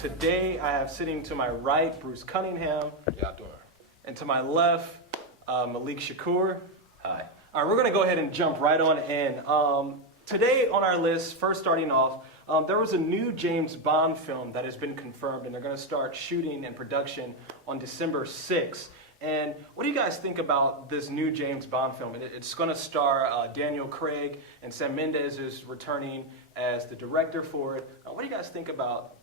Today I have sitting to my right Bruce Cunningham. Y'all doing? And to my left, Malik Shakur. Hi. All right, we're going to go ahead and jump right on in. Today on our list, first starting off, there was a new James Bond film that has been confirmed, and they're going to start shooting and production on December 6th. And what do you guys think about this new James Bond film? It's going to star Daniel Craig, and Sam Mendes is returning as the director for it. What do you guys think about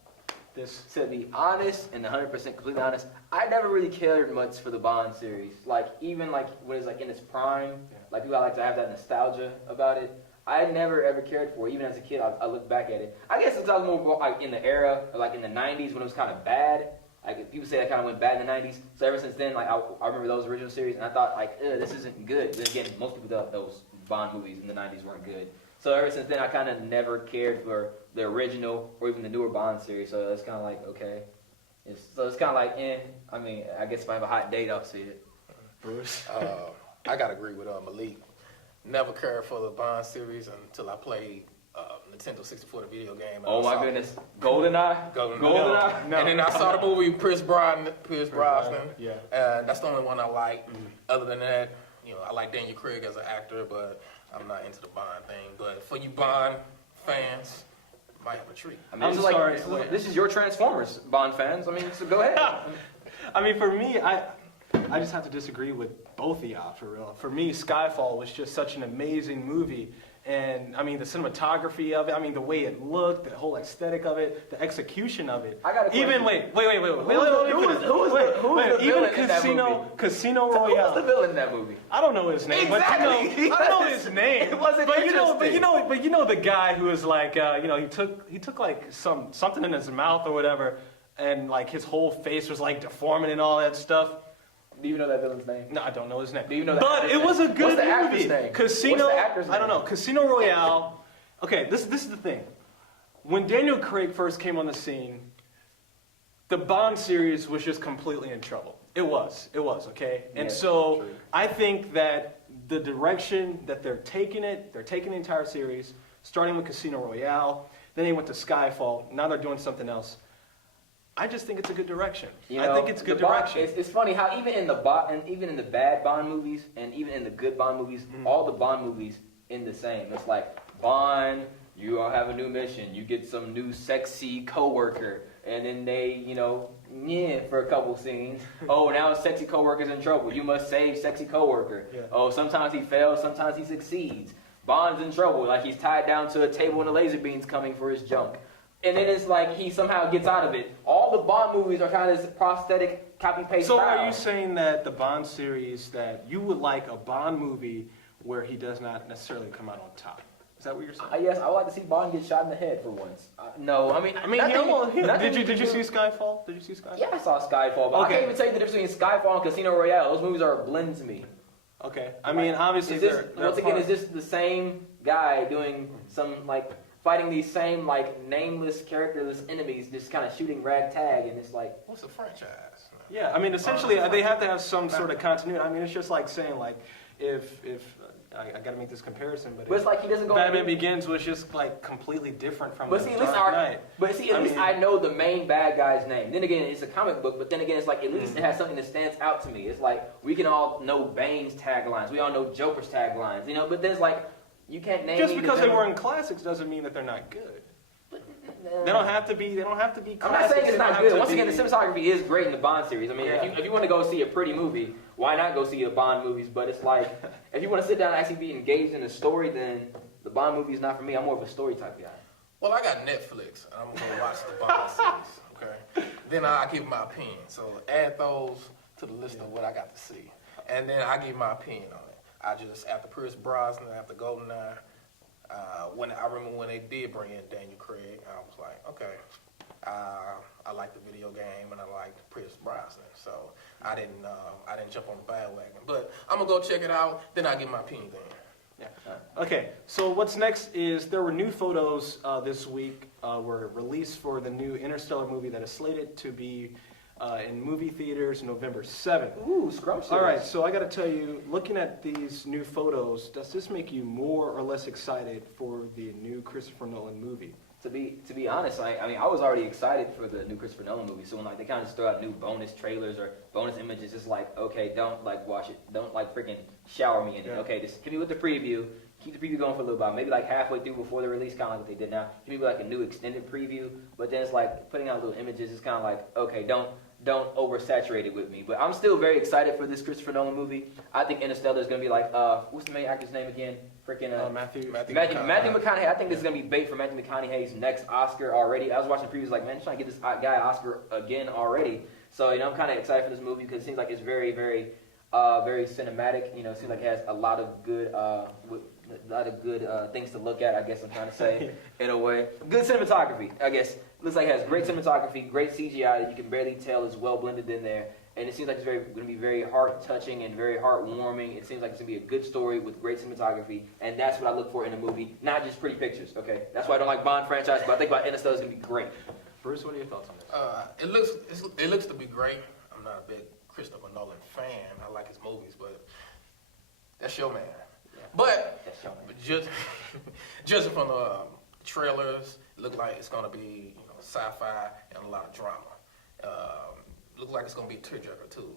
this? To be honest, and 100% completely honest, I never really cared much for the Bond series. Like, even like when it's like in its prime, like people like to have that nostalgia about it. I never ever cared for it. Even as a kid, I look back at it. I guess it's all more like in the era, like in the 90s when it was kind of bad. Like people say that kind of went bad in the 90s. So ever since then, like I remember those original series, and I thought like, this isn't good. Then again, most people thought those Bond movies in the 90s weren't good. So ever since then, I kind of never cared for the original or even the newer Bond series. So it's kind of like, okay. So it's kind of like, I mean, I guess if I have a hot date, I'll see it. Bruce? I gotta agree with Malik. Never cared for the Bond series until I played Nintendo 64, the video game. Oh my goodness, GoldenEye. GoldenEye. No. And then I saw the movie Pierce Brosnan. Yeah. That's the only one I like. Other than that, you know, I like Daniel Craig as an actor, but I'm not into the Bond thing. But for you Bond fans, might have a treat. I mean, this is your Transformers, Bond fans. I mean, so go ahead. I mean, for me, I just have to disagree with both of y'all, for real. For me, Skyfall was just such an amazing movie. And, I mean, the cinematography of it, I mean, the way it looked, the whole aesthetic of it, the execution of it. I got a question. Even, wait. Who was the villain in that movie? Casino Royale. Who was the villain in that movie? I don't know his name, Exactly. but I know his name. It wasn't but interesting. you know the guy who was like, he took like something in his mouth or whatever, and like his whole face was like deforming and all that stuff. Do you know that villain's name? No, I don't know his name. Do you know the But actor's it was a name? good What's the movie. actor's name? Casino. What's the actor's I don't name? know. Casino Royale. Okay, this is the thing. When Daniel Craig first came on the scene, the Bond series was just completely in trouble. It was, okay? And so true. I think that the direction that they're taking the entire series, starting with Casino Royale, then they went to Skyfall, now they're doing something else. I just think it's a good direction. I think it's good direction. It's funny how even in the bad Bond movies and even in the good Bond movies, all the Bond movies end the same. It's like, Bond, you all have a new mission. You get some new sexy coworker, and then they, for a couple scenes. Oh, now sexy coworker's in trouble. You must save sexy coworker. Yeah. Oh, sometimes he fails, sometimes he succeeds. Bond's in trouble, like he's tied down to a table and the laser beam's coming for his junk. And then it's like he somehow gets out of it. All the Bond movies are kind of this prosthetic copy-paste So style. are you saying that the Bond series, that you would like a Bond movie where he does not necessarily come out on top? Is that what you're saying? Yes, I would like to see Bond get shot in the head for once. No, I mean, Did you see Skyfall? Did you see Skyfall? Yeah, I saw Skyfall, but I can't even tell you the difference between Skyfall and Casino Royale. Those movies are a blend to me. Okay, I mean, obviously, is this the same guy doing some fighting these same nameless, characterless enemies, just kind of shooting ragtag, and it's like, What's a franchise? Yeah, I mean, essentially, they have to have some sort of continuity. I mean, it's just like saying, if I got to make this comparison, but it's like he doesn't go. Batman Begins was just completely different from But the see, at Dark Knight. least I know the main bad guy's name. Then again, it's a comic book, but then again, it's like at least it has something that stands out to me. It's like we can all know Bane's taglines, we all know Joker's taglines, but there's you can't name just because they were in classics doesn't mean that they're not good. They don't have to be. They don't have to be. I'm not saying it's not good. Once again, the cinematography is great in the Bond series. I mean, if you want to go see a pretty movie, why not go see the Bond movies? But it's like, if you want to sit down and actually be engaged in the story, then the Bond movie is not for me. I'm more of a story type guy. Well, I got Netflix, and I'm going to watch the Bond series, okay? Then I give my opinion. So add those to the list of what I got to see. And then I give my opinion on it. After Pierce Brosnan, after GoldenEye, I remember when they did bring in Daniel Craig, I was like, okay, I like the video game and I like Pierce Brosnan, so I didn't jump on the bandwagon. But I'm gonna go check it out. Then I give my opinion then. Yeah. Okay. So what's next is there were new photos this week were released for the new Interstellar movie that is slated to be in movie theaters November 7th. Ooh, scrumptious. All right, so I got to tell you, looking at these new photos, does this make you more or less excited for the new Christopher Nolan movie? To be honest, I mean, I was already excited for the new Christopher Nolan movie. So when like they kind of just throw out new bonus trailers or bonus images, it's like, okay, don't like watch it, don't like freaking shower me in it. Okay, just hit me with the preview. Keep the preview going for a little while, maybe like halfway through before the release, kind of like what they did now. Maybe like a new extended preview, but then it's like putting out little images. It's kind of like, okay, don't oversaturate it with me. But I'm still very excited for this Christopher Nolan movie. I think Interstellar is gonna be like, what's the main actor's name again? Freaking Matthew McConaughey. I think this is gonna be bait for Matthew McConaughey's next Oscar already. I was watching previews like, man, trying to get this guy an Oscar again already. So I'm kind of excited for this movie because it seems like it's very, very, very cinematic. It seems like it has a lot of good. Things to look at, I guess I'm trying to say, in a way. Good cinematography, I guess. Looks like it has great cinematography, great CGI that you can barely tell is well blended in there. And it seems like it's going to be very heart-touching and very heartwarming. It seems like it's going to be a good story with great cinematography. And that's what I look for in a movie, not just pretty pictures, okay? That's why I don't like Bond franchise, but I think about Interstellar is going to be great. Bruce, what are your thoughts on this? It looks to be great. I'm not a big Christopher Nolan fan. I like his movies, but that's your man. But judging from the trailers, it looks like it's gonna be sci-fi and a lot of drama. Looks like it's gonna be a tearjerker too.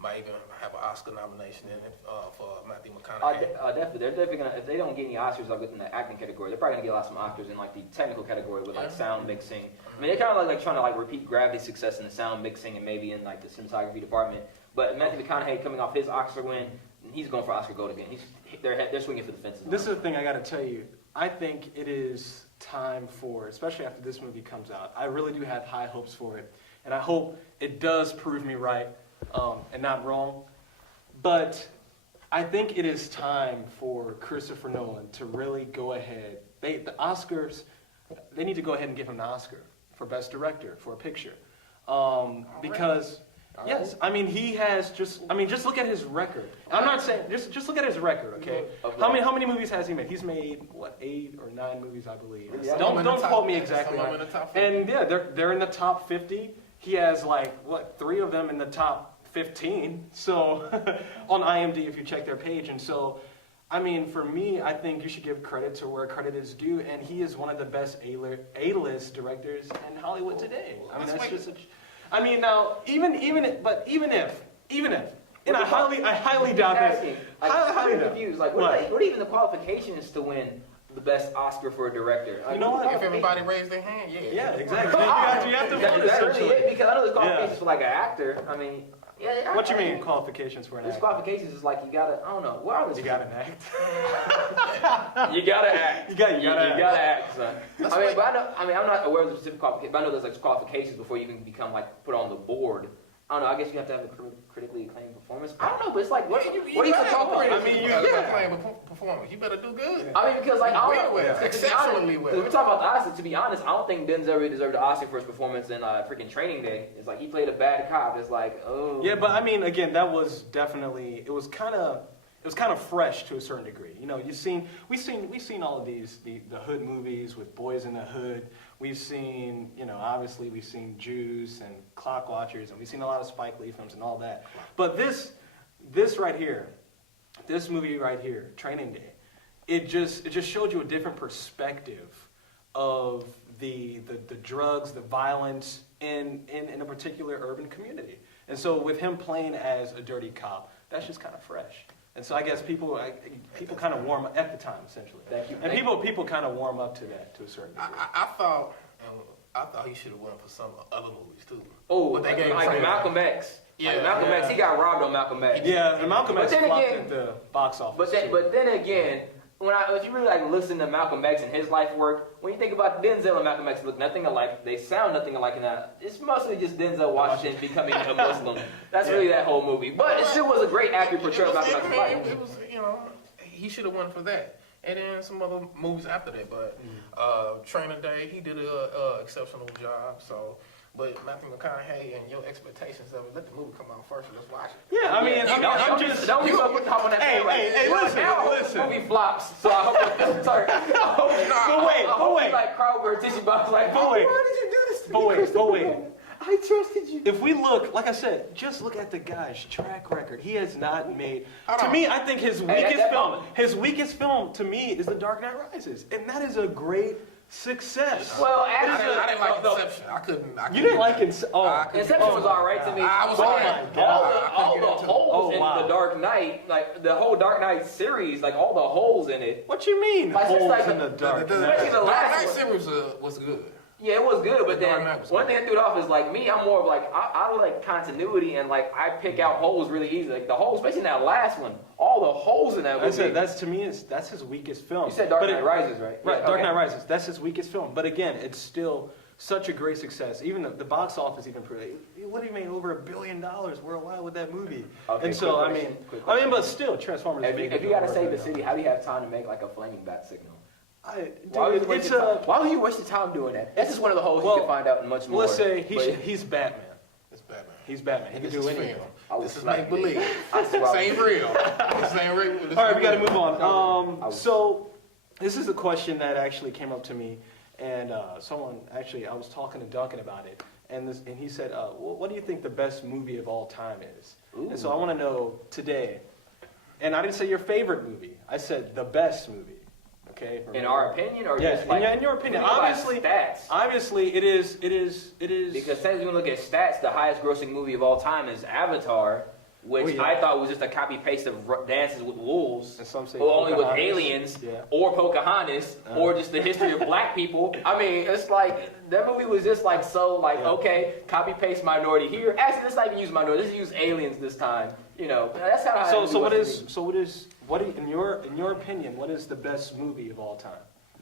Might even have an Oscar nomination in it for Matthew McConaughey. Definitely. They're definitely gonna, if they don't get any Oscars like within the acting category, they're probably gonna get a lot of some Oscars in like the technical category with like sound mixing. I mean, they're kind of like trying to like repeat Gravity's success in the sound mixing and maybe in like the cinematography department. But Matthew McConaughey coming off his Oscar win, he's going for Oscar gold again. They're swinging for the fences. This is the thing I got to tell you. I think it is time for, especially after this movie comes out, I really do have high hopes for it. And I hope it does prove me right and not wrong. But I think it is time for Christopher Nolan to really go ahead. The Oscars, they need to go ahead and give him the Oscar for Best Director for a picture. Because... Yes, I mean he has just look at his record. I'm not saying just look at his record, okay? How many movies has he made? He's made 8 or 9 movies, I believe. Yeah. Don't quote me exactly. Some of them in the top 50. And yeah, they're in the top 50. He has 3 of them in the top 15. So on IMDb, if you check their page, and so. I mean, for me, I think you should give credit to where credit is due, and he is one of the best A-list directors in Hollywood today. I mean, that's just I mean, now even if, and I highly doubt that. I'm confused. Like, what are even the qualifications to win the best Oscar for a director? You know what? If everybody raised their hand, yeah. Yeah, exactly. You have to vote essentially. Because I know there's qualifications for like an actor. I mean. Yeah, what you mean qualifications for an actor? These qualifications is like you gotta, I don't know, what are these? You gotta act. You gotta act. You gotta act, son. I'm not aware of the specific qualifications, but I know there's like qualifications before you can become like put on the board. I don't know, I guess you have to have a critically acclaimed performance. I don't know, but it's like, what are you talking about? I mean, you acclaimed performance. You better do good. I mean, because like, I don't know. Exceptionally well. We're talking about the Oscar, to be honest, I don't think Denzel really deserved the Oscar for his performance in freaking Training Day. It's like, he played a bad cop. It's like, oh. Yeah, but I mean, again, that was definitely, it was kind of fresh to a certain degree. We've seen all of these, the hood movies with Boys in the Hood. We've seen, obviously we've seen Juice and Clock Watchers, and we've seen a lot of Spike Lee films and all that. But this right here, this movie right here, Training Day, it just showed you a different perspective of the drugs, the violence in a particular urban community. And so with him playing as a dirty cop, that's just kind of fresh. And so I guess people kind of warm up at the time, essentially. Thank you. And people kind of warm up to that to a certain degree. I thought he should have won for some other movies too. Oh, but they gave like Malcolm X. Yeah, like Malcolm X, he got robbed on Malcolm X. Yeah, and Malcolm X flopped at the box office. But then again, if you really like listen to Malcolm X and his life work, when you think about Denzel and Malcolm X look nothing alike, they sound nothing alike in that. It's mostly just Denzel Washington becoming a Muslim. That's really that whole movie. But it still was a great accurate portrayal of Malcolm X's life. It was, he should have won for that. And then some other movies after that. But Training Day, he did an exceptional job. So. But Matthew McConaughey and your expectations of it, let the movie come out first and let's watch it. Yeah, I'm just... Don't be so quick to hop on that. Hey, listen. The movie flops, so I hope... Sorry. But wait. Like, crowd where tissue box, like, why did you do this to me? But wait. I trusted you. If we look, like I said, just look at the guy's track record. He has not made... To me, I think his weakest film to me is The Dark Knight Rises. And that is a great Success. Well, I actually, didn't like no, Inception. I couldn't. You didn't like it? Inception was alright to me. I was But like, then God. all I the couldn't get into it. holes Oh, wow. in the Dark Knight, like the whole Dark Knight series, like all the holes in it. What you mean? Like, it's Holes like in the- the dark. Especially the Dark last Knight one. series was good. Yeah, it was good, but Dark then Knight was one good. thing that threw it off is like me, I'm more of like I like continuity and like I pick out holes really easy. Like the holes, especially in that last one, all the holes in that movie. That's to me that's his weakest film. You said Dark But Knight Rises, right? Right, Yeah, Dark okay. Knight Rises. That's his weakest film. But again, it's still such a great success. Even the box office even proved it. What do you made over $1 billion worldwide with that movie? Okay, and so quick I question. mean, but still, Transformers. If made you gotta over save $1 the billion. city, how do you have time to make like a flaming bat signal? Why would you waste your time doing that? That's just one of the holes you Well, can find out and much more. let's say But- he's Batman. It's Batman. He's Batman. He can This do is anything. film. I This is was make believe. I This swear. ain't real. This ain't real. All right, we got to move on. I was- So this is a question that actually came up to me, and someone actually I was talking to Duncan about it, and he said, "What do you think the best movie of all time is?" And so I want to know today, and I didn't say your favorite movie. I said the best movie. Okay. In our opinion, or Yes, just like in your opinion. when you think Obviously, about stats. obviously, it is. Because since we look at stats, the highest grossing movie of all time is Avatar, which Oh, yeah. I thought was just a copy paste of Dances with Wolves, And some say or only with Pocahontas. aliens, Yeah. or Pocahontas, or just the history of black people. I mean, it's like that movie was just like so like Yeah. okay, copy paste minority here. Actually, let's not even use minority. Let's use aliens this time. You know, that's how. In your opinion, what is the best movie of all time?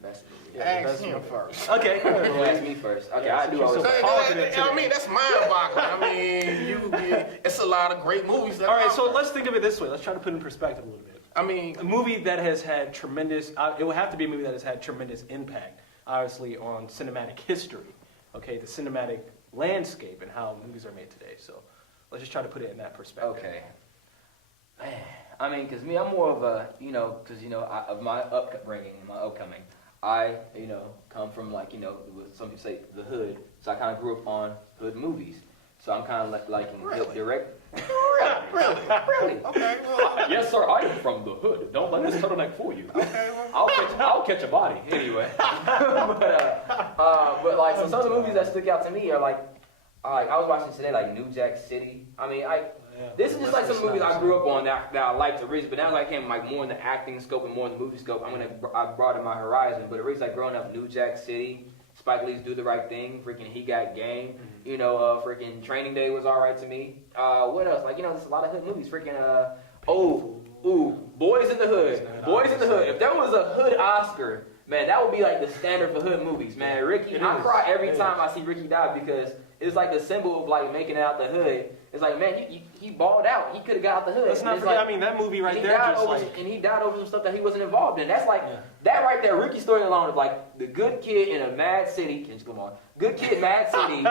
Best movie. Yeah, the Ask best him movie. first. Okay. You ask me first. Okay, Yeah, I do so always. so- confident I today. mean, that's mind-boggling. I mean, it's a lot of great movies. That All right, are so out there. let's think of it this way. Let's try to put it in perspective a little bit. I mean, A movie that has had tremendous, it would have to be a movie that has had tremendous impact, obviously, on cinematic history, okay, the cinematic landscape and how movies are made today. So let's just try to put it in that perspective. Okay. Man, I mean, because me, I'm more of a, of my upbringing, my upcoming, I, come from like, what some people say the hood. So I kind of grew up on hood movies. So I'm kind of like liking Really? direct. really? Really? Okay, well, Yes, sir. I am from the hood. Don't let this turtleneck fool you. okay, well. I'll catch a body anyway. but like, so some of the movies that stick out to me are like I was watching today, like New Jack City. I mean, this is just like some movies I grew up on that I liked originally, but now as I came like more in the acting scope and more in the movie scope, I brought in my horizon. But originally, like growing up, New Jack City, Spike Lee's Do the Right Thing, freaking He Got Game, freaking Training Day was alright to me. What else? Like there's a lot of hood movies. Freaking Boys in the Hood, Boys in the Hood. If there was a hood Oscar, man, that would be like the standard for hood movies, man. Ricky, I cry every time I see Ricky die because it's like the symbol of like making it out the hood. It's like, man, he balled out. He could have got out the hood. Let's not And it's forget, like- I mean, that movie right and there he died just over like... and he died over some stuff that he wasn't involved in. That's like Yeah. that right there. Ricky's story alone of like the good kid in a mad city. Can you come on? Good kid, mad city,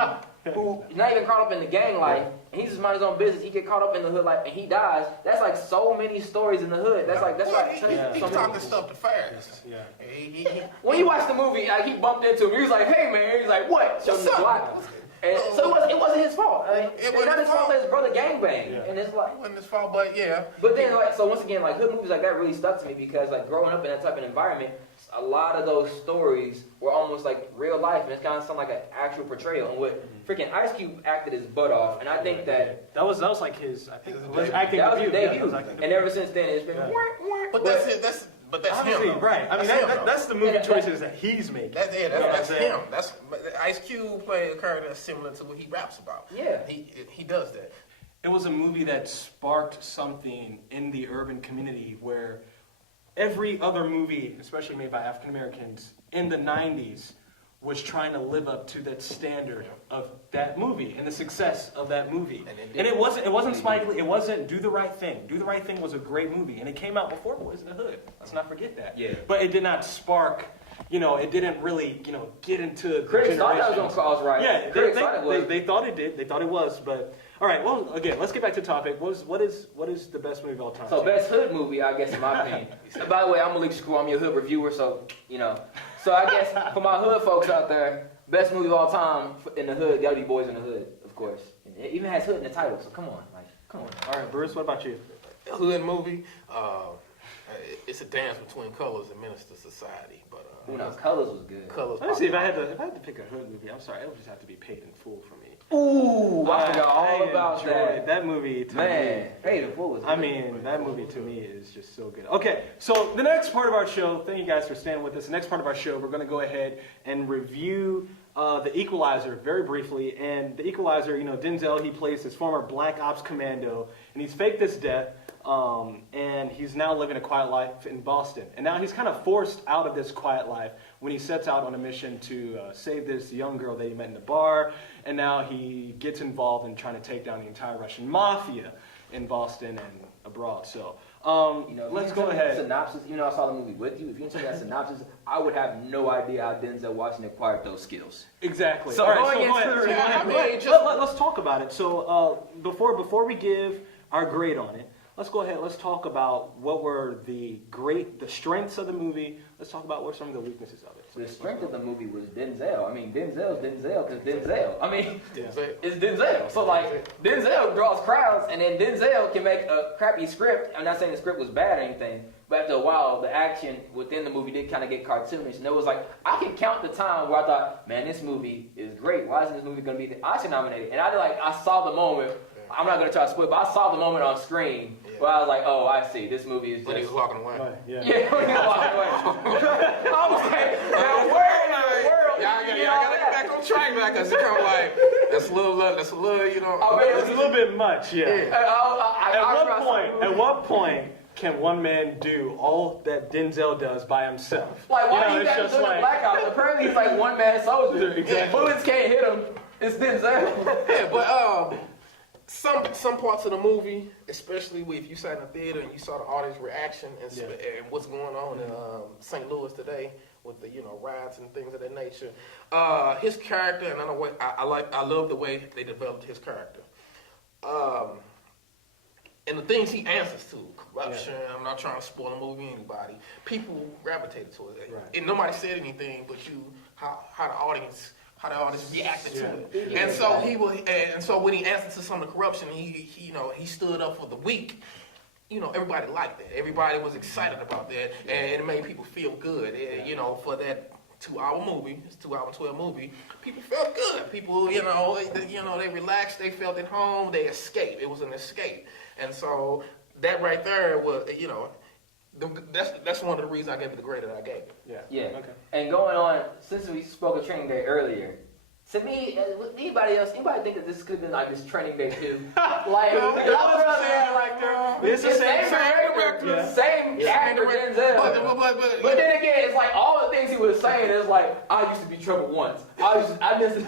who not even caught up in the gang life, and he's just mind his own business. He get caught up in the hood life, and he dies. That's like so many stories in the hood. That's like Well, like he so many talking people. stuff to fast. Yeah. When you watch the movie, like, he bumped into him. He was like, "Hey man," he's like, "What?" Showed him the What's up? block. And so it wasn't his fault. I mean, It it's wasn't not his his fault fault. that his brother gangbanged. Yeah. And it's like, It wasn't his fault, but yeah. but then like, so once again, like hood movies like that really stuck to me because like growing up in that type of environment, a lot of those stories were almost like real life, and it's kind of something like an actual portrayal. And what freaking Ice Cube acted his butt off, and I think that That was like his, I think, His was debut. acting that was his debut. Yeah, debut. that was acting And debut. ever since then, it's been Yeah. wah, wah. But that's it. That's Obviously, him. right. I mean, That's him, though. that's the movie Yeah, choices that he's making. That's Yeah, him. That's Ice Cube played a character that's similar to what he raps about. Yeah. He does that. It was a movie that sparked something in the urban community where every other movie, especially made by African Americans in the 90s, was trying to live up to that standard of that movie and the success of that movie. And it wasn't Spike Lee, it wasn't Do the Right Thing. Do the Right Thing was a great movie, and it came out before Boys in the Hood. Let's not forget that. Yeah. But it did not spark, it didn't really, get into the Critics thought that was generations. gonna cause riots. Yeah, Critics thought it was. they thought it did. They thought it was, but all right. Well, again, let's get back to the topic. What is the best movie of all time? So best hood movie, I guess, in my opinion. And by the way, I'm Malik Shakur. I'm your hood reviewer, so So I guess for my hood folks out there, best movie of all time in the hood gotta be Boys in the Hood, of course. And it even has hood in the title, so come on. All right, Bruce. What about you? Hood movie. It's a dance between colors and minister society, but Ooh, no, Colors was good. Colors. Let me see if I had to pick a hood movie. I'm sorry, it would just have to be Paid in Full for me. Ooh, I forgot all I about enjoyed that. That movie to Man, me. Paid in Full was I good. mean, that movie to me is just so good. Okay, so the next part of our show, thank you guys for staying with us. The next part of our show, we're going to go ahead and review the Equalizer very briefly. And the Equalizer, you know, Denzel, he plays his former Black Ops commando, and he's faked his death, and he's now living a quiet life in Boston. And now he's kind of forced out of this quiet life when he sets out on a mission to save this young girl that he met in the bar. And now he gets involved in trying to take down the entire Russian mafia in Boston and abroad. So, You know, let's if you go didn't tell me ahead. the synopsis, even though I saw the movie with you, if you didn't tell me that synopsis, I would have no idea how Denzel Washington acquired those skills. Exactly. So All right, going go ahead. into- So go ahead. I mean, Let's talk about it. So before we give our grade on it, let's go ahead. Let's talk about what were the strengths of the movie. Let's talk about what are some of the weaknesses of it. The strength of the movie was Denzel. I mean, Denzel's Denzel because Denzel. I mean, Yeah. it's Denzel. So like, Denzel draws crowds, and then Denzel can make a crappy script. I'm not saying the script was bad or anything, but after a while, the action within the movie did kind of get cartoonish. And it was like, I can count the time where I thought, man, this movie is great. Why isn't this movie going to be the Oscar nominated? And I saw the moment. I'm not going to try to spoil, but I saw the moment on screen where I was like, oh, I see. This movie is just... When he was walking away. Right, yeah. Yeah, when he was walking away. I was like, now where in the world Y'all did you get gotta all get that? back on track now, because it's kind of like, that's a little, you know. I mean, It's a little bit much, yeah. I At what point can one man do all that Denzel does by himself? Like, why You know, do you it's got to just do the like- blackout? Apparently, he's like one man soldier. Exactly. Bullets can't hit him. It's Denzel. Yeah, but some parts of the movie, especially if you sat in the theater and you saw the audience reaction and what's going on in St. Louis today with the riots and things of that nature, his character, and I love the way they developed his character, and the things he answers to, corruption. Yeah. I'm not trying to spoil the movie anybody. People gravitated to it, right. And nobody said anything but how the audience reacted to it. Yeah. And so so when he answered to some of the corruption, he stood up for the weak. Everybody liked that. Everybody was excited about that, and it made people feel good. For that 2-hour movie, it's 2 hour 12 movie, people felt good. People, they relaxed, they felt at home, they escaped. It was an escape, and so that right there was, that's one of the reasons I gave it the grade that I gave it. Yeah. Okay. And going on, since we spoke of Training Day earlier, to me, anybody think that this could have been like this Training Day too? It's the same character, Yeah. same actor, Denzel. But then again, it's like all the things he was saying is like, I used to be trouble once. I used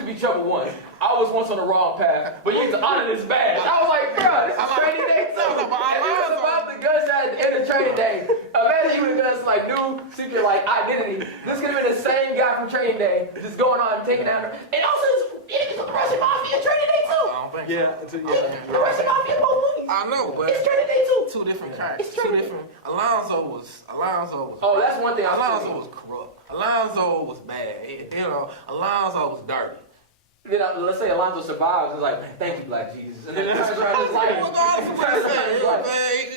to be trouble once. I was once on the wrong path, but you used to honor this badge. I was like, bro, this is Training Day too. And this is about the gunshot at the end of Training Day. Imagine he would have done some like new secret like identity. This could have been the same guy from Training Day, just going on and taking down her. And also, it's the Russian Mafia Training Day too. I don't think so. The Russian Mafia in both movies. I know, but It's Training Day too. two different characters. It's Two Training different. Alonzo was. Oh, that's one thing I Alonzo was corrupt. Alonzo was bad. Alonzo was dirty. Then let's say Alonzo survives. It's like, thank you, Black Jesus. And then turns around his life.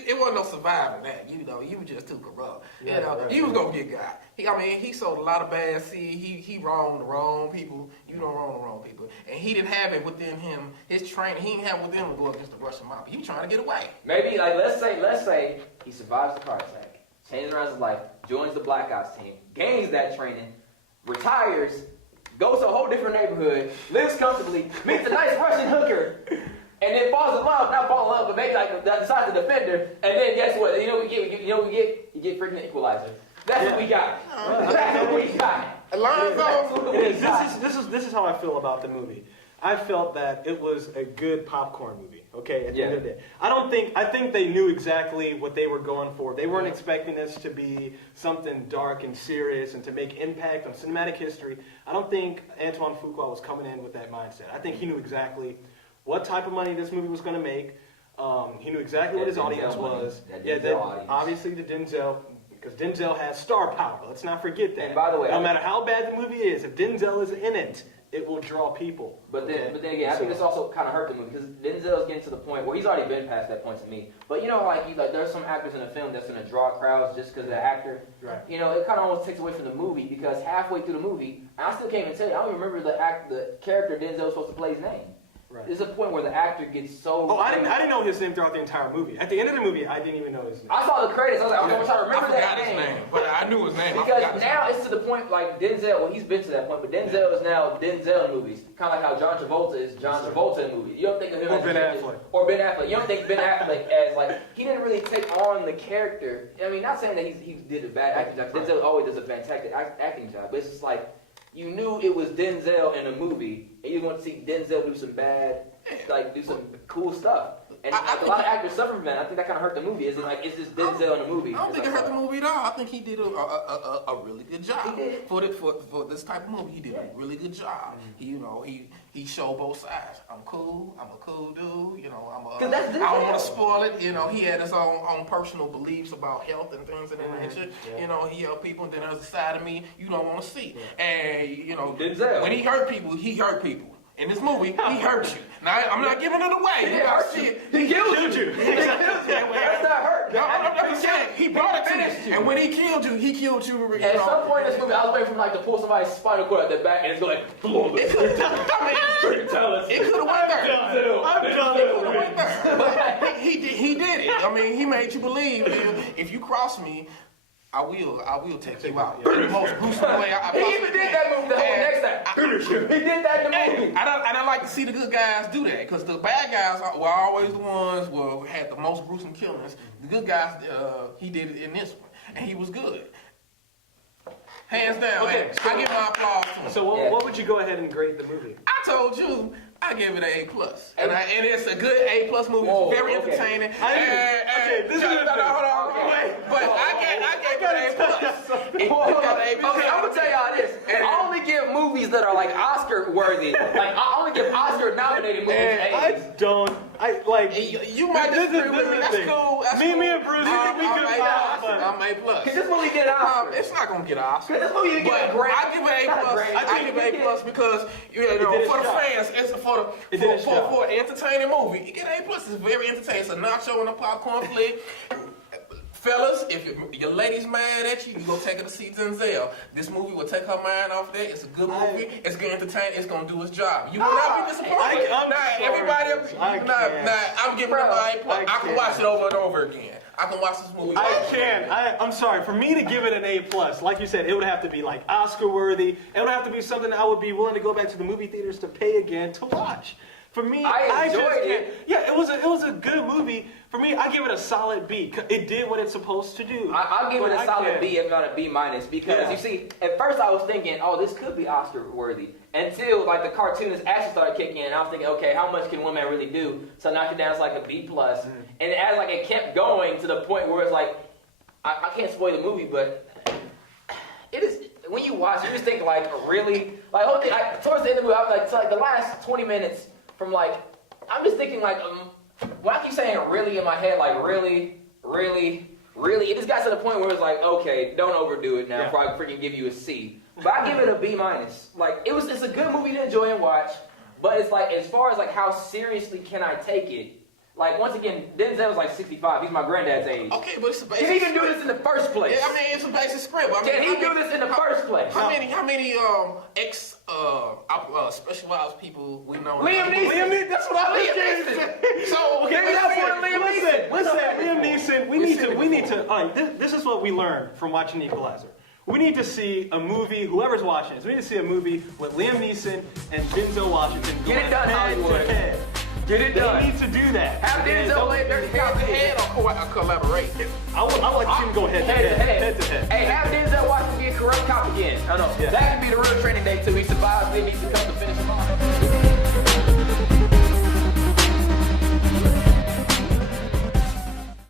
It wasn't no surviving that. You were just too corrupt. You was gonna get got. He sold a lot of bad seed. He wronged the wrong people. You don't wrong the wrong people. And he didn't have it within him. His training, he didn't have it within him to go against the Russian mafia. He was trying to get away. Maybe like let's say he survives the car attack, changes around his life, joins the Black Ops team, gains that training, retires, goes to a whole different neighborhood, lives comfortably, meets a nice Russian hooker, and then falls in love. Not fall in love, but maybe like decides to defend her. And then guess what? We get? You get freaking Equalizer. That's what we got. That's what we got. Alonzo. This is how I feel about the movie. I felt that it was a good popcorn movie. Okay, at the end of the day, I think they knew exactly what they were going for. They weren't expecting this to be something dark and serious and to make impact on cinematic history. I don't think Antoine Fuqua was coming in with that mindset. I think he knew exactly what type of money this movie was going to make. He knew exactly what his audience was. Obviously the Denzel, because Denzel has star power. Let's not forget that. And by the way, no matter how bad the movie is, if Denzel is in it, it will draw people. But then again, I think this also kind of hurt the movie because Denzel's getting to the point where he's already been past that point to me. But you know, like there's some actors in a film that's gonna draw crowds just because of the actor. Right. You know, it kind of almost takes away from the movie because halfway through the movie, and I still can't even tell you, I don't even remember the character Denzel was supposed to play's name. Right. There's a point where the actor gets so. Oh, I didn't know his name throughout the entire movie. At the end of the movie, I didn't even know his name. I saw the credits. I was like, I'm trying to remember I that forgot his name, but I knew his name. Because now it's to the point like Denzel. Well, he's been to that point, but Denzel is now Denzel in movies. Kind of like how John Travolta is John Travolta in movies. You don't think of him Or as Ben Affleck. Or Ben Affleck. You don't think Ben Affleck as like he didn't really take on the character. I mean, not saying that he did a bad acting job. Denzel always does a fantastic acting job, but it's just like you knew it was Denzel in a movie, and you want to see Denzel do some bad. Like do some cool stuff, and a lot of actors suffer from that. I think that kind of hurt the movie. It's just Denzel in the movie. I don't think it hurt the movie at all. I think he did a really good job for this type of movie. He did a really good job. He showed both sides. I'm cool. I'm a cool dude. I don't want to spoil it. He had his own personal beliefs about health and things of that nature. He helped people, and then there's a side of me you don't want to see. And Denzel. when he hurt people, he hurt people. In this movie, he hurt you. Now, I'm not giving it away. He killed you. That's not hurt. No, I'm saying he brought it to you. And when he killed you, At some point in this movie, I was waiting for him to pull somebody's spinal cord out their back, and it's going like, it could have went there. I'm done. It could have went there. But he did it. I mean, he made you believe if you cross me, I will take you out. The most gruesome way I He even did that move the whole next time. He did that in the movie. And I like to see the good guys do that because the bad guys were always the ones who had the most gruesome killings. The good guys, he did it in this one, and he was good. Hands down. Okay, I give my applause to him. So what would you go ahead and grade the movie? I told you. I give it an A+. And it's a good A+ movie. It's very entertaining. This is hold on. Okay. But I gave it an A+. Okay, I'm gonna tell y'all this. I only give movies that are like Oscar worthy. Like I only give Oscar nominated movies A's. You might disagree with me. That's cool. Me and Bruce, we think we could I'm A+. Cause this movie get an Oscar. It's not gonna get an Oscar. This movie didn't get a grade. I give it A+. I give it A+ because for the fans, it's for an entertaining movie. You get A+. It's very entertaining. It's a nacho and a popcorn flick. Fellas, if your lady's mad at you, you go take her to see Denzel. This movie will take her mind off that. It's a good movie. It's going to entertain. It's going to do its job. You will not be disappointed. I'm giving it an A+. I can watch it over and over again. I can watch this movie. I'm sorry. For me to give it an A+, like you said, it would have to be like Oscar worthy. It would have to be something I would be willing to go back to the movie theaters to pay again to watch. For me, I enjoyed it. Yeah, it was a good movie. For me, I give it a solid B. It did what it's supposed to do. I'll give it a solid B, if not a B-, because you see, at first I was thinking, oh, this could be Oscar worthy, until like the cartoonist actually started kicking in. And I was thinking, okay, how much can one man really do? So I knocked it down to like a B+. And as like it kept going to the point where it's like, I can't spoil the movie, but it is. When you watch, you just think like, really, like towards the end of the movie, I was like, to like the last 20 minutes. From like, I'm just thinking like, when I keep saying really in my head, like really, it just got to the point where it's like, okay, don't overdo it now before I freaking give you a C. But I give it a B-. Like, it's a good movie to enjoy and watch, but it's like, as far as like how seriously can I take it, like once again, Denzel was like 65, he's my granddad's age. Okay, but it's a basic Can he even do this in the first place? Yeah, I mean, it's a basic script. Can he do this in the first place? How many specialized people we know? Liam Neeson. That's what I was getting to say. So Liam Neeson. We need to. All right, this is what we learned from watching Equalizer. We need to see a movie. Whoever's watching this, we need to see a movie with Liam Neeson and Denzel Washington going Get it done, head Hollywood. to head. Get it done. They need to do that. Have Denzel lay their head or collaborate. I would like to see them go head to head. Hey, have Denzel Washington be a corrupt cop again. I know. That could be the real training day till he survives. Then he becomes the finish him off.